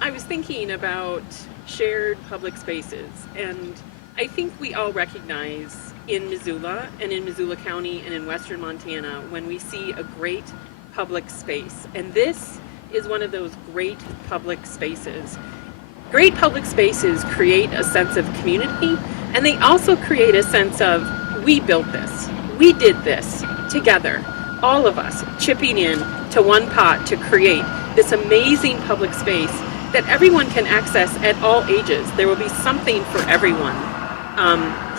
I was thinking about shared public spaces, and I think we all recognize in Missoula and in Missoula County and in western Montana when we see a great public space. And this is one of those great public spaces. Great public spaces create a sense of community, and they also create a sense of we built this, we did this together, all of us chipping in to one pot to create this amazing public space that everyone can access at all ages. There will be something for everyone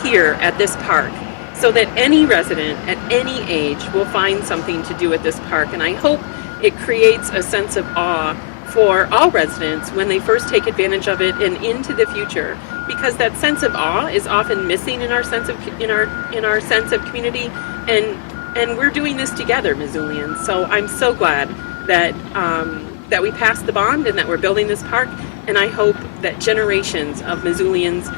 here at this park, so that any resident at any age will find something to do at this park. And I hope it creates a sense of awe for all residents when they first take advantage of it and into the future, because that sense of awe is often missing in our sense of sense of community, and we're doing this together, Missoulians. So I'm so glad that that we passed the bond and that we're building this park, and I hope that generations of Missoulians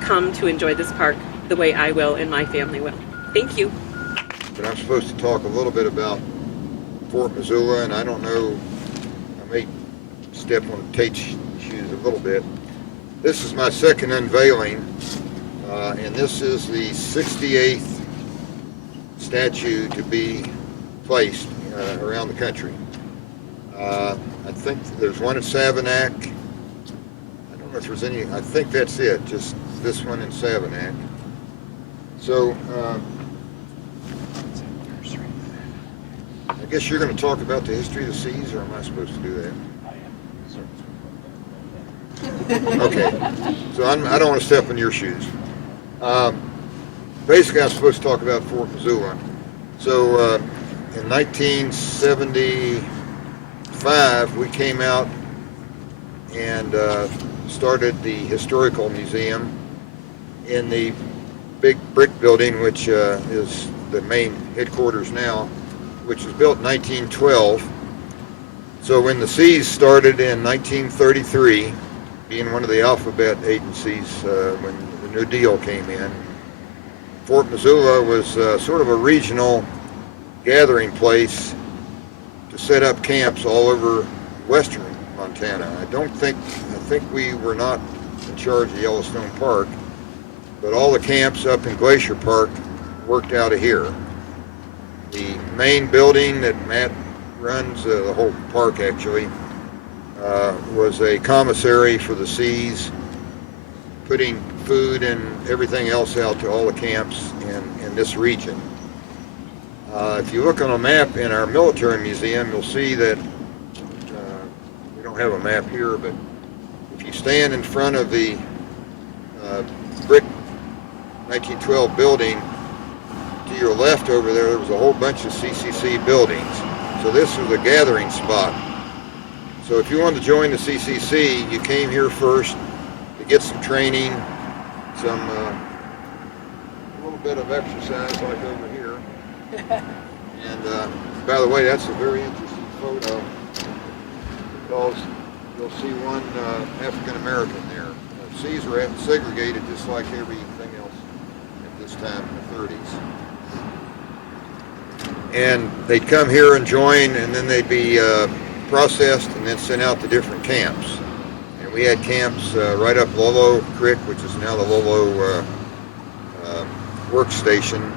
come to enjoy this park the way I will and my family will. Thank you. But I'm supposed to talk a little bit about Fort Missoula, and I don't know, I may step on Tate's shoes a little bit. This is my second unveiling, and this is the 68th statue to be placed around the country. I think there's one in Savinac. I don't know if there's any, I think that's it, just this one in Savinac. So, I guess you're going to talk about the history of the seas, or am I supposed to do that? Okay, so I don't want to step in your shoes. Basically, I'm supposed to talk about Fort Missoula. So, in 1975, we came out and started the Historical Museum in the big brick building, which is the main headquarters now, which was built in 1912. So when the Seas started in 1933, being one of the alphabet agencies when the New Deal came in, Fort Missoula was sort of a regional gathering place to set up camps all over western Montana. I think we were not in charge of Yellowstone Park, but all the camps up in Glacier Park worked out of here. The main building that Matt runs, the whole park actually, was a commissary for the Seas, putting food and everything else out to all the camps in this region. If you look on a map in our military museum, you'll see that we don't have a map here, but if you stand in front of the brick 1912 building, to your left over there, there was a whole bunch of CCC buildings. So this was a gathering spot. So if you wanted to join the CCC, you came here first to get some training, some a little bit of exercise like over here. And by the way, that's a very interesting photo because you'll see one African American there. The Seas were segregated just like everything else at this time in the 30s. And they'd come here and join, and then they'd be processed and then sent out to different camps. And we had camps right up Lolo Creek, which is now the Lolo workstation.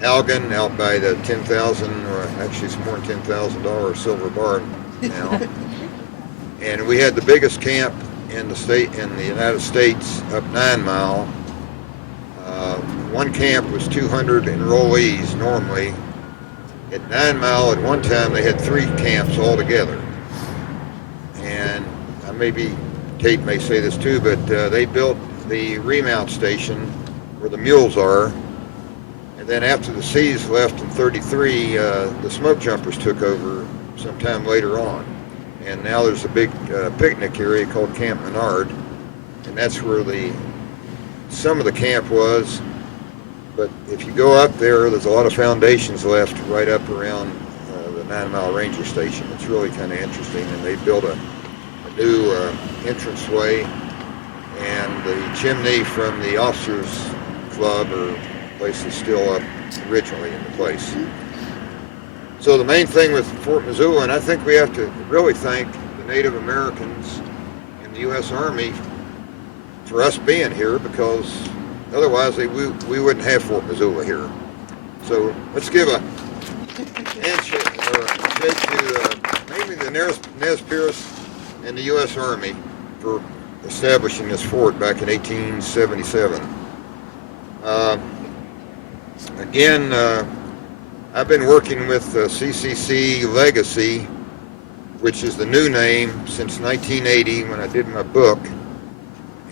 Algon out by the 10,000, or actually it's more than $10,000 silver bar now. And we had the biggest camp in the United States up 9 Mile. One camp was 200 enrollees normally. At 9 Mile, at one time, they had 3 camps all together. And maybe Tate may say this too, but they built the remount station where the mules are. And then after the Seas left in 33, the smoke jumpers took over sometime later on. And now there's a big picnic area called Camp Menard. And that's where some of the camp was. But if you go up there, there's a lot of foundations left right up around the 9 Mile Ranger Station. It's really kind of interesting. And they built a new entranceway, and the chimney from the officers' club or place is still up originally in the place. So the main thing with Fort Missoula, and I think we have to really thank the Native Americans and the U.S. Army for us being here, because otherwise we wouldn't have Fort Missoula here. So let's give a handshake or a shake to mainly the Nez Perce and the U.S. Army for establishing this fort back in 1877. Again, I've been working with CCC Legacy, which is the new name since 1980 when I did my book,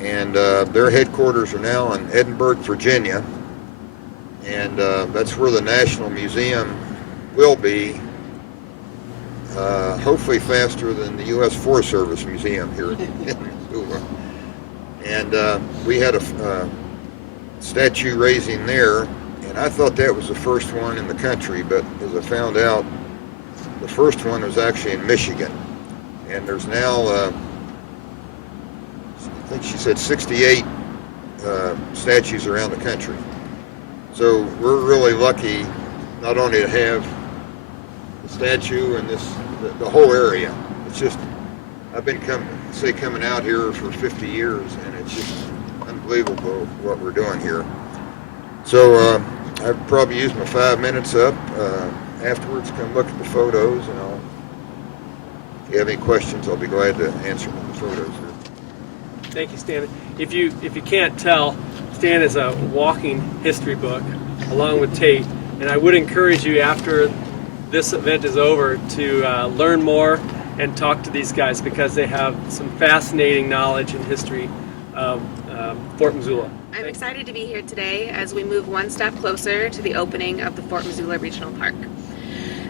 and their headquarters are now in Edinburgh, Virginia, and that's where the National Museum will be, hopefully faster than the U.S. Forest Service Museum here in Missoula. And we had a statue raising there, and I thought that was the first one in the country, but as I found out, the first one was actually in Michigan. And there's now, I think she said 68 statues around the country. So we're really lucky not only to have the statue and the whole area. It's just, I've been coming out here for 50 years, and it's just unbelievable what we're doing here. So I've probably used my 5 minutes up. Afterwards, come look at the photos, and if you have any questions, I'll be glad to answer them in the photos here. Thank you, Stan. If you can't tell, Stan is a walking history book along with Tate, and I would encourage you after this event is over to learn more and talk to these guys, because they have some fascinating knowledge and history of Fort Missoula. I'm excited to be here today as we move one step closer to the opening of the Fort Missoula Regional Park.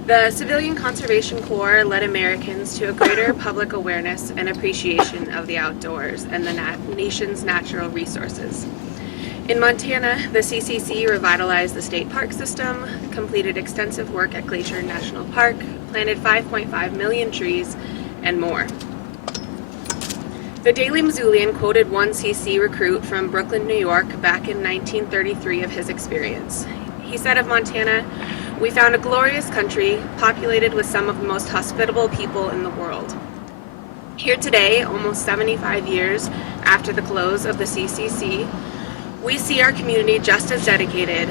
The Civilian Conservation Corps led Americans to a greater public awareness and appreciation of the outdoors and the nation's natural resources. In Montana, the CCC revitalized the state park system, completed extensive work at Glacier National Park, planted 5.5 million trees, and more. The Daily Missoulian quoted one CC recruit from Brooklyn, New York back in 1933 of his experience. He said of Montana, "We found a glorious country populated with some of the most hospitable people in the world." Here today, almost 75 years after the close of the CCC, we see our community just as dedicated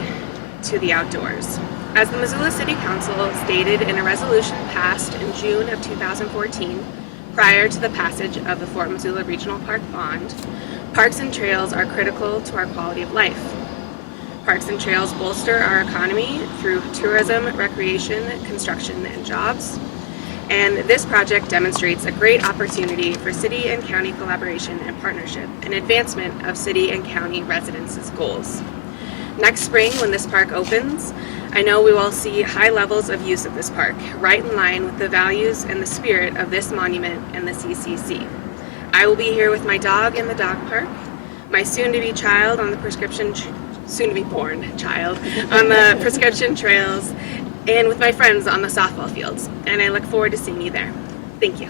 to the outdoors. As the Missoula City Council stated in a resolution passed in June of 2014, prior to the passage of the Fort Missoula Regional Park Bond, parks and trails are critical to our quality of life. Parks and trails bolster our economy through tourism, recreation, construction, and jobs. And this project demonstrates a great opportunity for city and county collaboration and partnership and advancement of city and county residents' goals. Next spring, when this park opens, I know we will see high levels of use of this park, right in line with the values and the spirit of this monument and the CCC. I will be here with my dog in the dog park, my soon-to-be child on the soon-to-be-born child on the prescription trails, and with my friends on the softball fields. And I look forward to seeing you there. Thank you.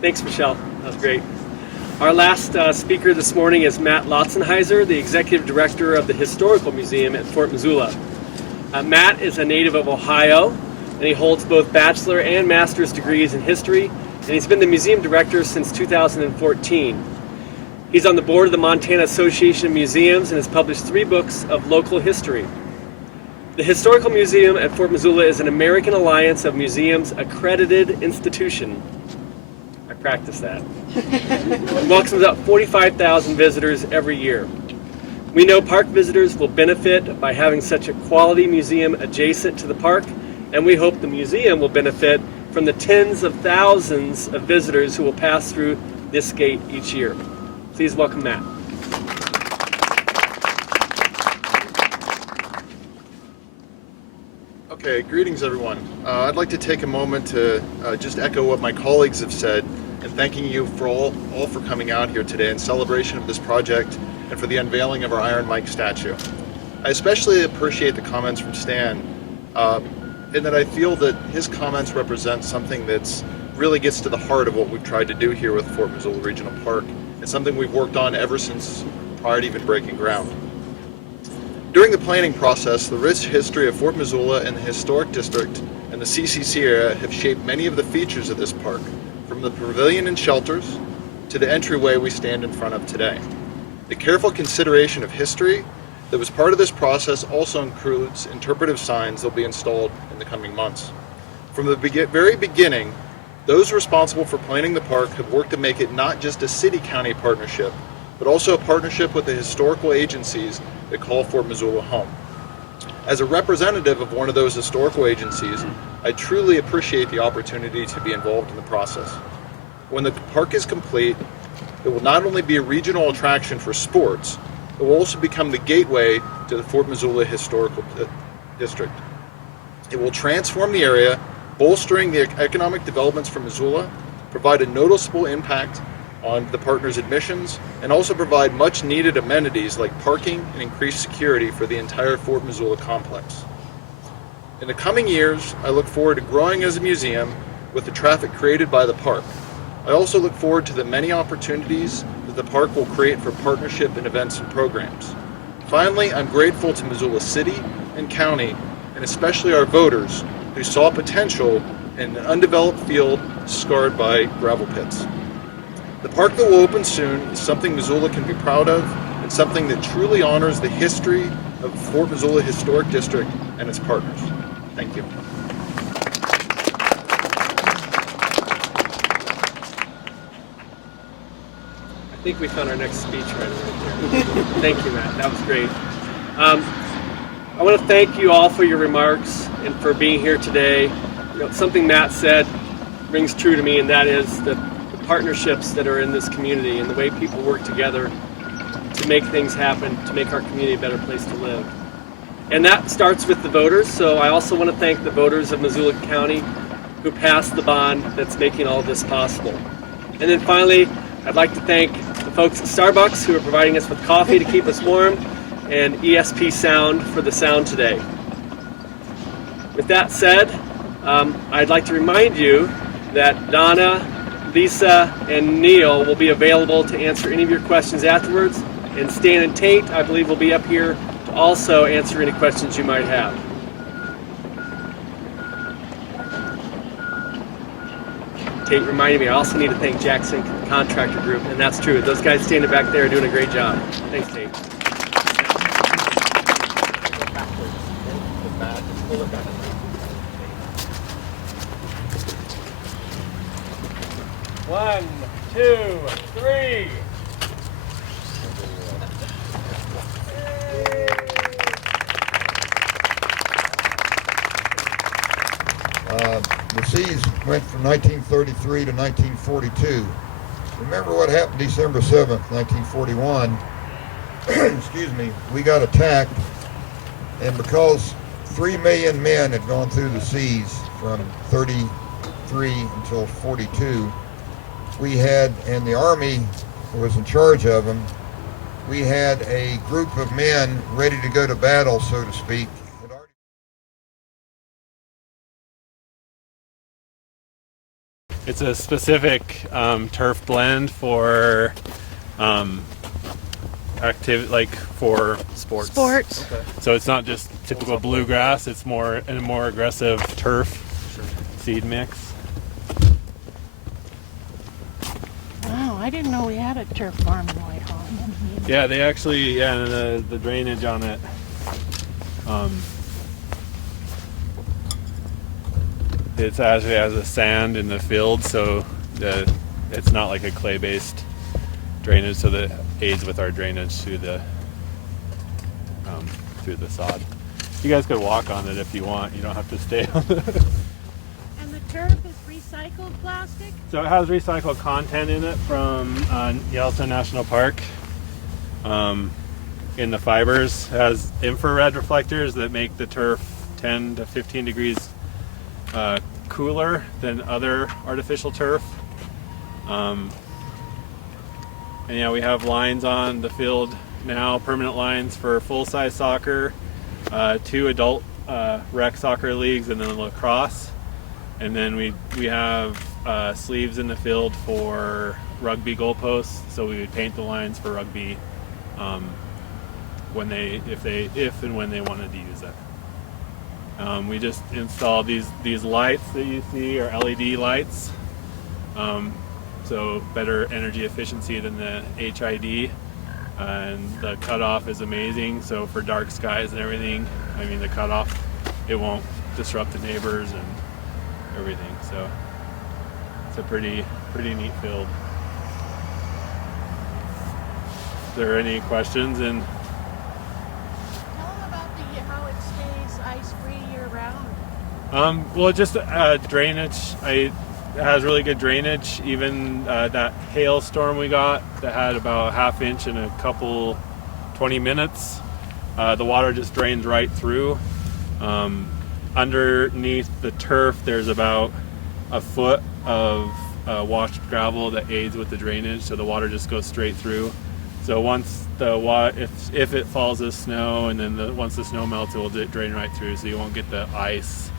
Thanks, Michelle. That was great. Our last speaker this morning is Matt Lotzenheiser, the Executive Director of the Historical Museum at Fort Missoula. Matt is a native of Ohio, and he holds both bachelor and master's degrees in history, and he's been the museum director since 2014. He's on the board of the Montana Association of Museums and has published 3 books of local history. The Historical Museum at Fort Missoula is an American Alliance of Museums accredited institution. I practiced that. It welcomes about 45,000 visitors every year. We know park visitors will benefit by having such a quality museum adjacent to the park, and we hope the museum will benefit from the tens of thousands of visitors who will pass through this gate each year. Please welcome Matt. Okay, greetings everyone. I'd like to take a moment to just echo what my colleagues have said, and thanking you for all for coming out here today in celebration of this project and for the unveiling of our Iron Mike statue. I especially appreciate the comments from Stan, in that I feel that his comments represent something that's really gets to the heart of what we've tried to do here with Fort Missoula Regional Park. It's something we've worked on ever since prior to even breaking ground. During the planning process, the rich history of Fort Missoula and the Historic District and the CCC area have shaped many of the features of this park, from the pavilion and shelters to the entryway we stand in front of today. The careful consideration of history that was part of this process also includes interpretive signs that will be installed in the coming months. From the very beginning, those responsible for planning the park have worked to make it not just a city-county partnership, but also a partnership with the historical agencies that call Fort Missoula home. As a representative of one of those historical agencies, I truly appreciate the opportunity to be involved in the process. When the park is complete, it will not only be a regional attraction for sports, it will also become the gateway to the Fort Missoula Historical District. It will transform the area, bolstering the economic developments for Missoula, provide a noticeable impact on the partners' admissions, and also provide much needed amenities like parking and increased security for the entire Fort Missoula complex. In the coming years, I look forward to growing as a museum with the traffic created by the park. I also look forward to the many opportunities that the park will create for partnership and events and programs. Finally, I'm grateful to Missoula City and County, and especially our voters, who saw potential in an undeveloped field scarred by gravel pits. The park that will open soon is something Missoula can be proud of, and something that truly honors the history of Fort Missoula Historic District and its partners. Thank you. I think we found our next speech right there. Thank you, Matt. That was great. I want to thank you all for your remarks and for being here today. Something Matt said rings true to me, and that is the partnerships that are in this community and the way people work together to make things happen, to make our community a better place to live. And that starts with the voters, so I also want to thank the voters of Missoula County who passed the bond that's making all of this possible. And then finally, I'd like to thank the folks at Starbucks who are providing us with coffee to keep us warm, and ESP Sound for the sound today. With that said, I'd like to remind you that Donna, Lisa, and Neil will be available to answer any of your questions afterwards, and Stan and Tate, I believe, will be up here to also answer any questions you might have. Tate reminded me, I also need to thank Jackson Contractor Group, and that's true. Those guys standing back there are doing a great job. Thanks, Tate. One, two, three. The Seas went from 1933 to 1942. Remember what happened December 7th, 1941? Excuse me, we got attacked, and because 3 million men had gone through the seas from 33 until 42, we had, and the Army was in charge of them, we had a group of men ready to go to battle, so to speak. It's a specific turf blend for for sports. Okay. So it's not just typical bluegrass. It's more in a more aggressive turf seed mix. Wow, I didn't know we had a turf farm in Whitehall. Yeah, they actually and the drainage on it. It actually has a sand in the field, so it's not like a clay-based drainage, so that aids with our drainage through the sod. You guys could walk on it if you want. You don't have to stay on it. And the turf is recycled plastic? So it has recycled content in it from Yellowstone National Park. In the fibers, it has infrared reflectors that make the turf 10 to 15 degrees cooler than other artificial turf. And yeah, we have lines on the field now, permanent lines for full-size soccer, 2 adult rec soccer leagues, and then lacrosse. And then we have sleeves in the field for rugby goalposts, so we would paint the lines for rugby if and when they wanted to use it. We just installed these lights that you see are LED lights, so better energy efficiency than the HID, and the cutoff is amazing. So for dark skies and everything, I mean the cutoff, it won't disrupt the neighbors and everything. So it's a pretty neat field. Is there any questions? And Tell them about how it stays ice-free year-round. well, just drainage. It has really good drainage. Even that hailstorm we got that had about a half inch in a couple 20 minutes, the water just drains right through. Underneath the turf, there's about a foot of washed gravel that aids with the drainage, so the water just goes straight through. So once if it falls as snow, and then once the snow melts, it will drain right through, so you won't get the ice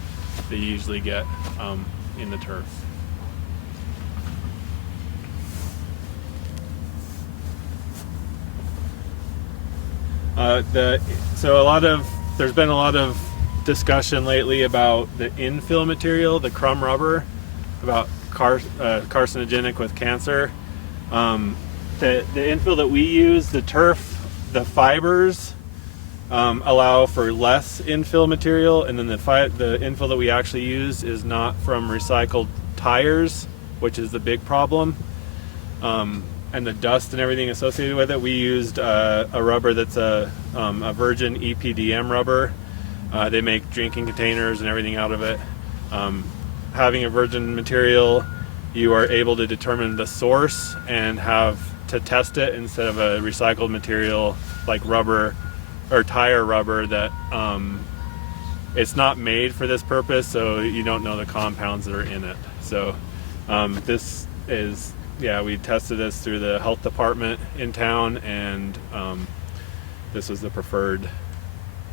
that you usually get in the turf. There's been a lot of discussion lately about the infill material, the crumb rubber, about carcinogenic with cancer. The infill that we use, the turf, the fibers allow for less infill material, and then the infill that we actually use is not from recycled tires, which is the big problem. And the dust and everything associated with it. We used a rubber that's a virgin EPDM rubber. They make drinking containers and everything out of it. Having a virgin material, you are able to determine the source and have to test it instead of a recycled material like rubber or tire rubber that it's not made for this purpose, so you don't know the compounds that are in it. So this is, we tested this through the health department in town, and this was the preferred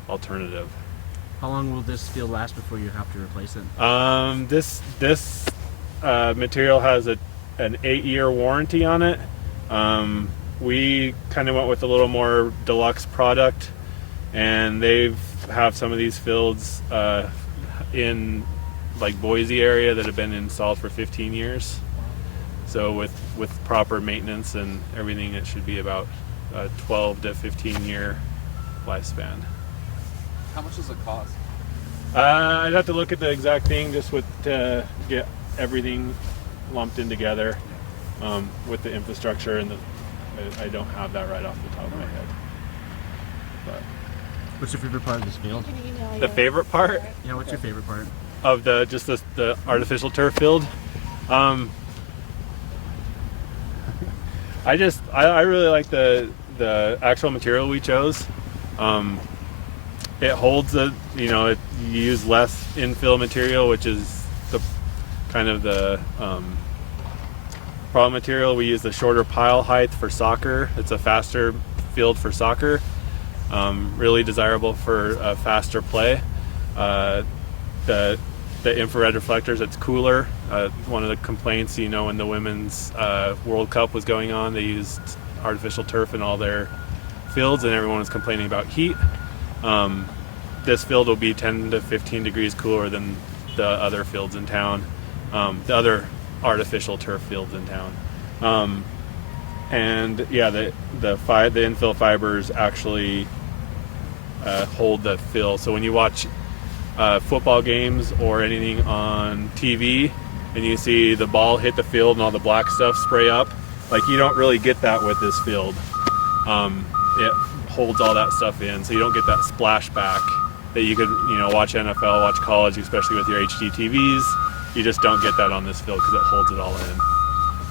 alternative. How long will this field last before you have to replace it? This material has an 8-year warranty on it. We kind of went with a little more deluxe product, and they have some of these fields in like Boise area that have been installed for 15 years. So with proper maintenance and everything, it should be about a 12 to 15 year lifespan. How much does it cost? I'd have to look at the exact thing just to get everything lumped in together with the infrastructure, and I don't have that right off the top of my head. But What's your favorite part of this field? You can email the you. favorite part Yeah, what's your favorite part? of the artificial turf field, I really like the actual material we chose. It holds you use less infill material, which is the kind of the problem material. We use the shorter pile height for soccer. It's a faster field for soccer. Really desirable for faster play. The infrared reflectors, it's cooler. One of the complaints, when the women's World Cup was going on, they used artificial turf in all their fields, and everyone was complaining about heat. This field will be 10 to 15 degrees cooler than the other fields in town, the other artificial turf fields in town. And yeah, the infill fibers actually hold the fill. So when you watch football games or anything on TV, and you see the ball hit the field and all the black stuff spray up, like you don't really get that with this field. It holds all that stuff in, so you don't get that splashback that you could, watch NFL, watch college, especially with your HD TVs. You just don't get that on this field because it holds it all in.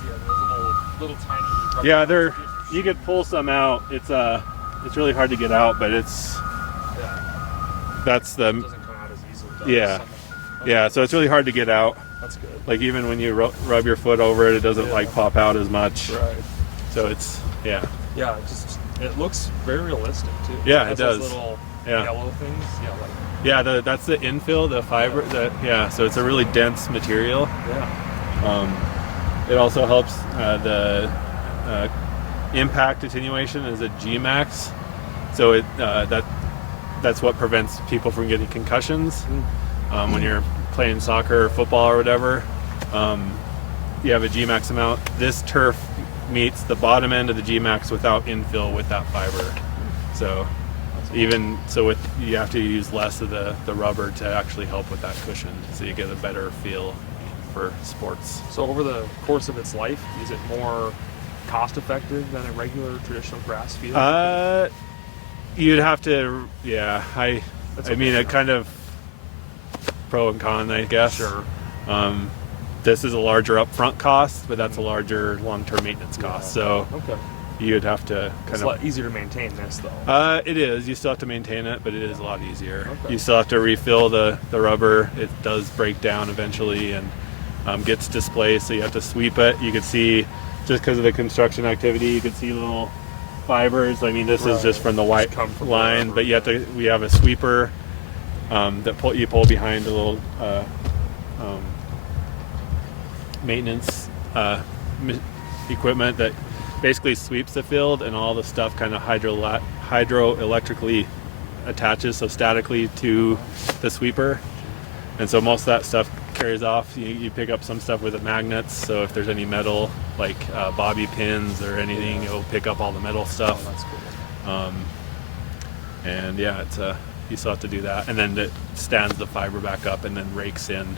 Yeah, little tiny. Yeah, you could pull some out. It's really hard to get out, but that's the. It doesn't come out as easily. Yeah. Yeah, so it's really hard to get out. That's good. Like even when you rub your foot over it doesn't like pop out as much. Right. So it's Yeah, it looks very realistic too. Yeah, has it does. Those little Yeah. yellow things. Yeah, that's the infill, the fiber. So it's a really dense material. Yeah. It also helps the impact attenuation is a Gmax. So that's what prevents people from getting concussions when you're playing soccer or football or whatever. You have a G-max amount. This turf meets the bottom end of the G-max without infill with that fiber. So even so, you have to use less of the rubber to actually help with that cushion, so you get a better feel for sports. So over the course of its life, is it more cost effective than a regular traditional grass field? You'd have to, yeah. I mean, a kind of pro and con, I guess. Sure. This is a larger upfront cost, but that's a larger long-term maintenance cost. So Okay. you'd have to It's kind a lot easier to maintain this, though. of. It is. You still have to maintain it, but it is a lot easier. Okay. You still have to refill the rubber. It does break down eventually and gets displaced, so you have to sweep it. You could see, just because of the construction activity, you could see little fibers. I mean, this is just from the white come from line, wherever. but you have to. We have a sweeper that you pull behind a little maintenance equipment that basically sweeps the field, and all the stuff kind of hydroelectrically attaches, so statically, to the sweeper. And so most of that stuff carries off. You pick up some stuff with the magnets, so if there's any metal, like bobby pins or anything, it'll pick up all the metal stuff. That's cool. And yeah, you still have to do that, and then it stands the fiber back up and then rakes in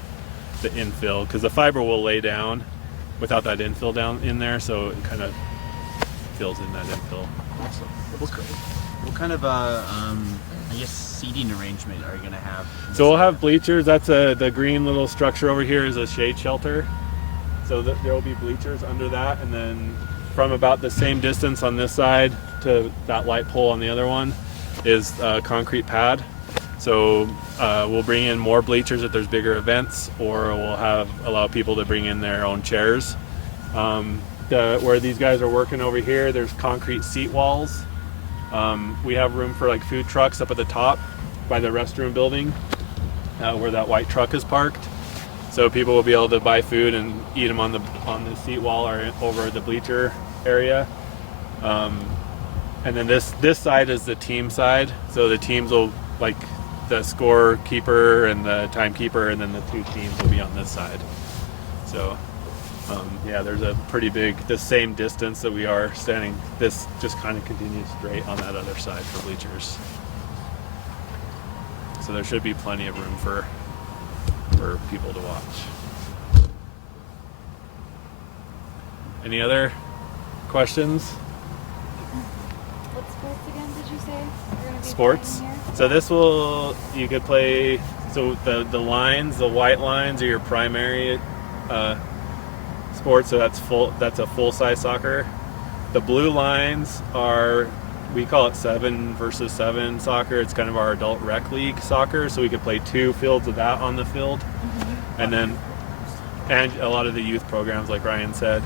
the infill, because the fiber will lay down without that infill down in there, so it kind of fills in that infill. Awesome. That's great. What kind of I guess seating arrangement are you gonna have? So we'll have bleachers. That's the green little structure over here is a shade shelter. So there will be bleachers under that, and then from about the same distance on this side to that light pole on the other one is a concrete pad. So we'll bring in more bleachers if there's bigger events, or we'll allow people to bring in their own chairs. Where these guys are working over here, there's concrete seat walls. We have room for like food trucks up at the top by the restroom building where that white truck is parked. So people will be able to buy food and eat them on the seat wall or over the bleacher area. And then this side is the team side. So the teams will, like the scorekeeper and the timekeeper, and then the two teams will be on this side. So yeah, there's a pretty big, the same distance that we are standing, this just kind of continues straight on that other side for bleachers. So there should be plenty of room for people to watch. Any other questions? What sports again did you say are going to be Sports. playing here? So you could play, so the lines, the white lines are your primary sport, so that's a full-size soccer. The blue lines are, we call it 7 versus 7 soccer. It's kind of our adult rec league soccer, so we could play 2 fields of that on the field. And a lot of the youth programs, like Ryan said.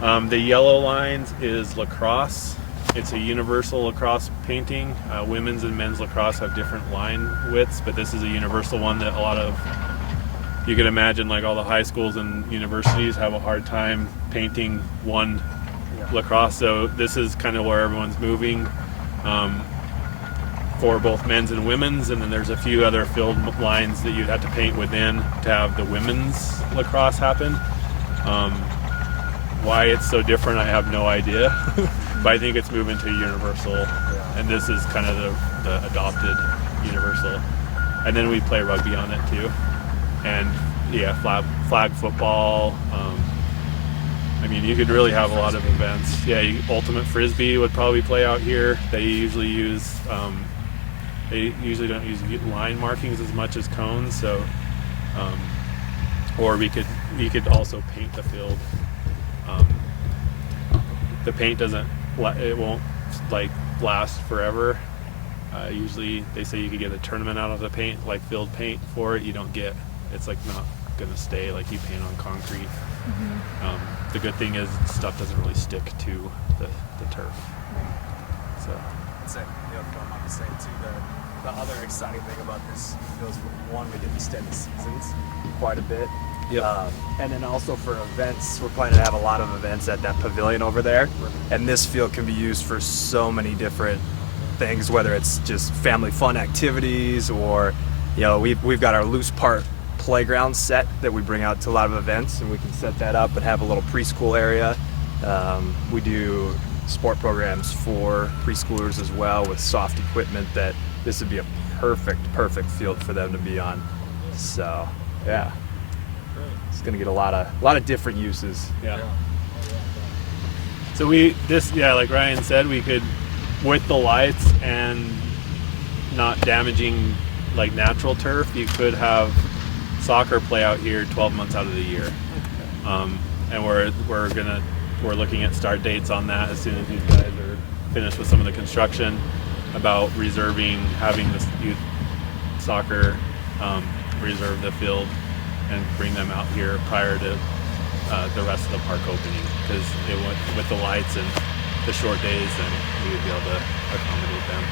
The yellow lines is lacrosse. It's a universal lacrosse painting. Women's and men's lacrosse have different line widths, but this is a universal one that a lot of, you can imagine, like all the high schools and universities have a hard time painting one lacrosse. So this is kind of where everyone's moving for both men's and women's. And then there's a few other field lines that you'd have to paint within to have the women's lacrosse happen. Why it's so different, I have no idea. But I think it's moving to universal, and this is kind of the adopted universal. And then we play rugby on it too. And yeah, flag football. I mean, you could really have a lot of events. Yeah, ultimate frisbee would probably play out here. They usually use, they usually don't use line markings as much as cones. So, or we could also paint the field. The paint it won't like last forever. Usually they say you could get a tournament out of the paint, like field paint for it. You don't get, it's like not gonna stay like you paint on concrete. The good thing is stuff doesn't really stick to the turf. So I'd say, going on to say too, the other exciting thing about this is, one, we get to extend the seasons quite a bit. And then also for events, we're planning to have a lot of events at that pavilion over there. And this field can be used for so many different things, whether it's just family fun activities or, you know, we've got our loose part playground set that we bring out to a lot of events, and we can set that up and have a little preschool area. We do sport programs for preschoolers as well with soft equipment that this would be a perfect field for them to be on. So yeah, it's gonna get a lot of different uses. Yeah. So like Ryan said, we could, with the lights and not damaging like natural turf, you could have soccer play out here 12 months out of the year. And we're looking at start dates on that as soon as these guys are finished with some of the construction, about having this youth soccer reserve the field and bring them out here prior to the rest of the park opening, because with the lights and the short days, then we would be able to accommodate them.